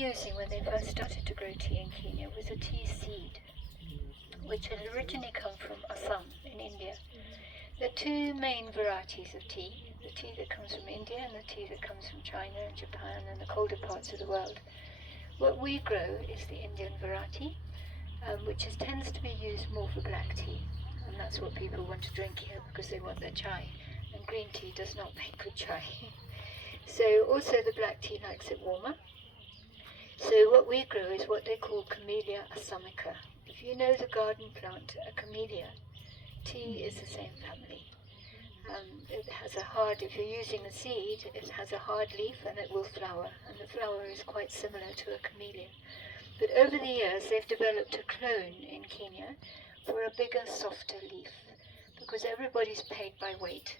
using when they first started to grow tea in Kenya was a tea seed, which had originally come from Assam in India. There are two main varieties of tea, the tea that comes from India and the tea that comes from China and Japan and the colder parts of the world. What we grow is the Indian variety, which tends to be used more for black tea, and that's what people want to drink here because they want their chai, and green tea does not make good chai. So also the black tea likes it warmer. So what we grow is what they call Camellia assamica. If you know the garden plant, a camellia, tea is the same family. It has a hard, if you're using a seed, it has a hard leaf and it will flower, and the flower is quite similar to a camellia. But over the years they've developed a clone in Kenya for a bigger, softer leaf, because everybody's paid by weight.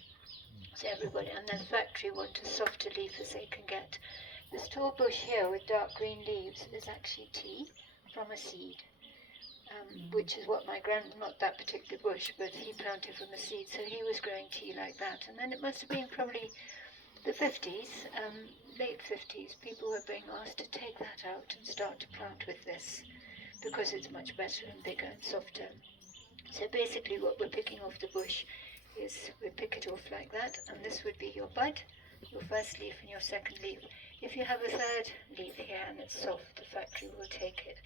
So everybody, and the factory want as soft a leaf as they can get. This tall bush here with dark green leaves is actually tea from a seed. Which is what my not that particular bush, but he planted from a seed, so he was growing tea like that. And then it must have been probably the 50s, late 50s, people were being asked to take that out and start to plant with this, because it's much better and bigger and softer. So basically what we're picking off the bush is we pick it off like that, and this would be your bud, your first leaf and your second leaf. If you have a third leaf here and it's soft, the factory will take it.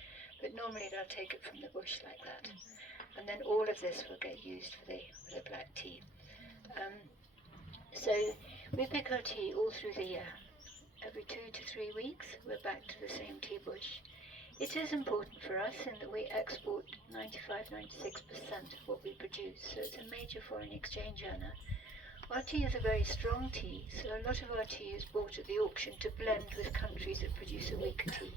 But normally they'll take it from the bush like that. And then all of this will get used for the black tea. So we pick our tea all through the year. Every 2 to 3 weeks we're back to the same tea bush. It is important for us in that we export 95-96% of what we produce, so it's a major foreign exchange earner. Our tea is a very strong tea, so a lot of our tea is bought at the auction to blend with countries that produce a weaker tea.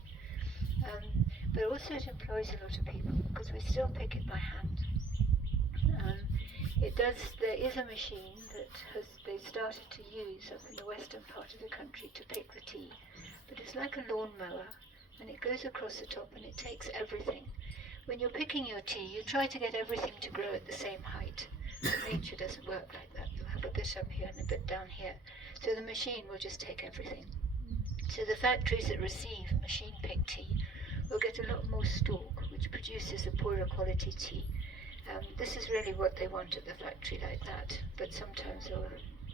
But also it employs a lot of people because we still pick it by hand. There is a machine that they started to use up in the western part of the country to pick the tea, but it's like a lawnmower and it goes across the top and it takes everything. When you're picking your tea, you try to get everything to grow at the same height. But nature doesn't work like that. You'll have a bit up here and a bit down here. So the machine will just take everything. So the factories that receive machine-picked tea will get a lot more stalk, which produces a poorer quality tea. This is really what they want at the factory like that, but sometimes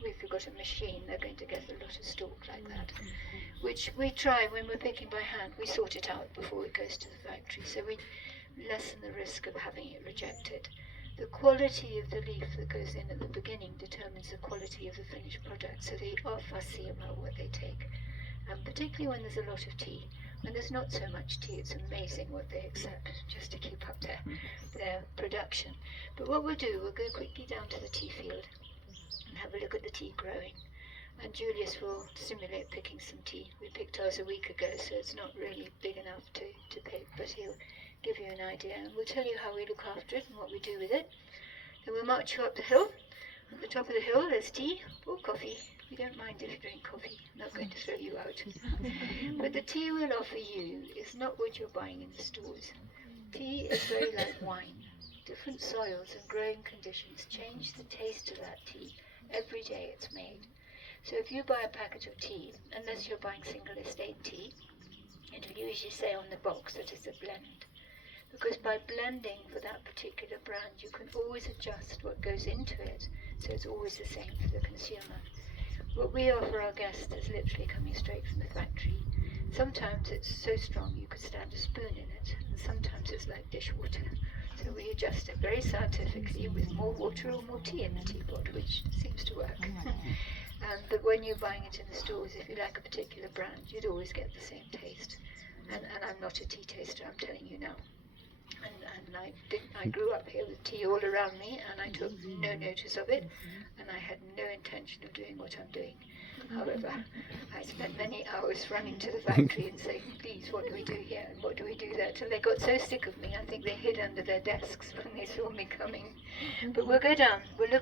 if you've got a machine, they're going to get a lot of stalk like that, which we try when we're picking by hand. We sort it out before it goes to the factory, so we lessen the risk of having it rejected. The quality of the leaf that goes in at the beginning determines the quality of the finished product, so they are fussy about what they take, particularly when there's a lot of tea. When there's not so much tea, it's amazing what they accept just to keep up their production. But what we'll do, we'll go quickly down to the tea field and have a look at the tea growing. And Julius will simulate picking some tea. We picked ours a week ago, so it's not really big enough to pick, but he'll give you an idea. And we'll tell you how we look after it and what we do with it. Then we'll march you up the hill. At the top of the hill there's tea or coffee. We don't mind if you drink coffee, I'm not going to throw you out. But the tea we'll offer you is not what you're buying in the stores. Tea is very like wine. Different soils and growing conditions change the taste of that tea every day it's made. So if you buy a packet of tea, unless you're buying single estate tea, it will usually say on the box that it's a blend. Because by blending for that particular brand, you can always adjust what goes into it, so it's always the same for the consumer. What we offer our guests is literally coming straight from the factory. Sometimes it's so strong you could stand a spoon in it, and sometimes it's like dishwater. So we adjust it very scientifically with more water or more tea in the teapot, which seems to work. But when you're buying it in the stores, if you like a particular brand, you'd always get the same taste. And I'm not a tea taster, I'm telling you now. And I grew up here with tea all around me, and I took no notice of it, and I had no intention of doing what I'm doing. However, I spent many hours running to the factory and saying, please, what do we do here and what do we do there, till they got so sick of me, I think they hid under their desks when they saw me coming. But we'll go down, we'll go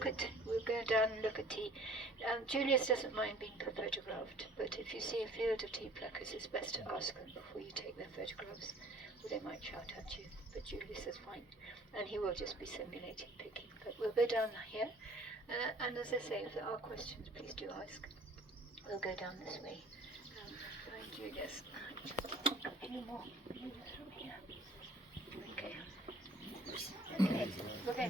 down and look at tea. Julius doesn't mind being photographed, but if you see a field of tea pluckers, it's best to ask them before you take their photographs, or they might shout at you. But Julius is fine, and he will just be simulating picking. But we'll go down here, and as I say, if there are questions, please do ask. We'll go down this way. Find Julius. more. From here. Okay. Okay. Okay.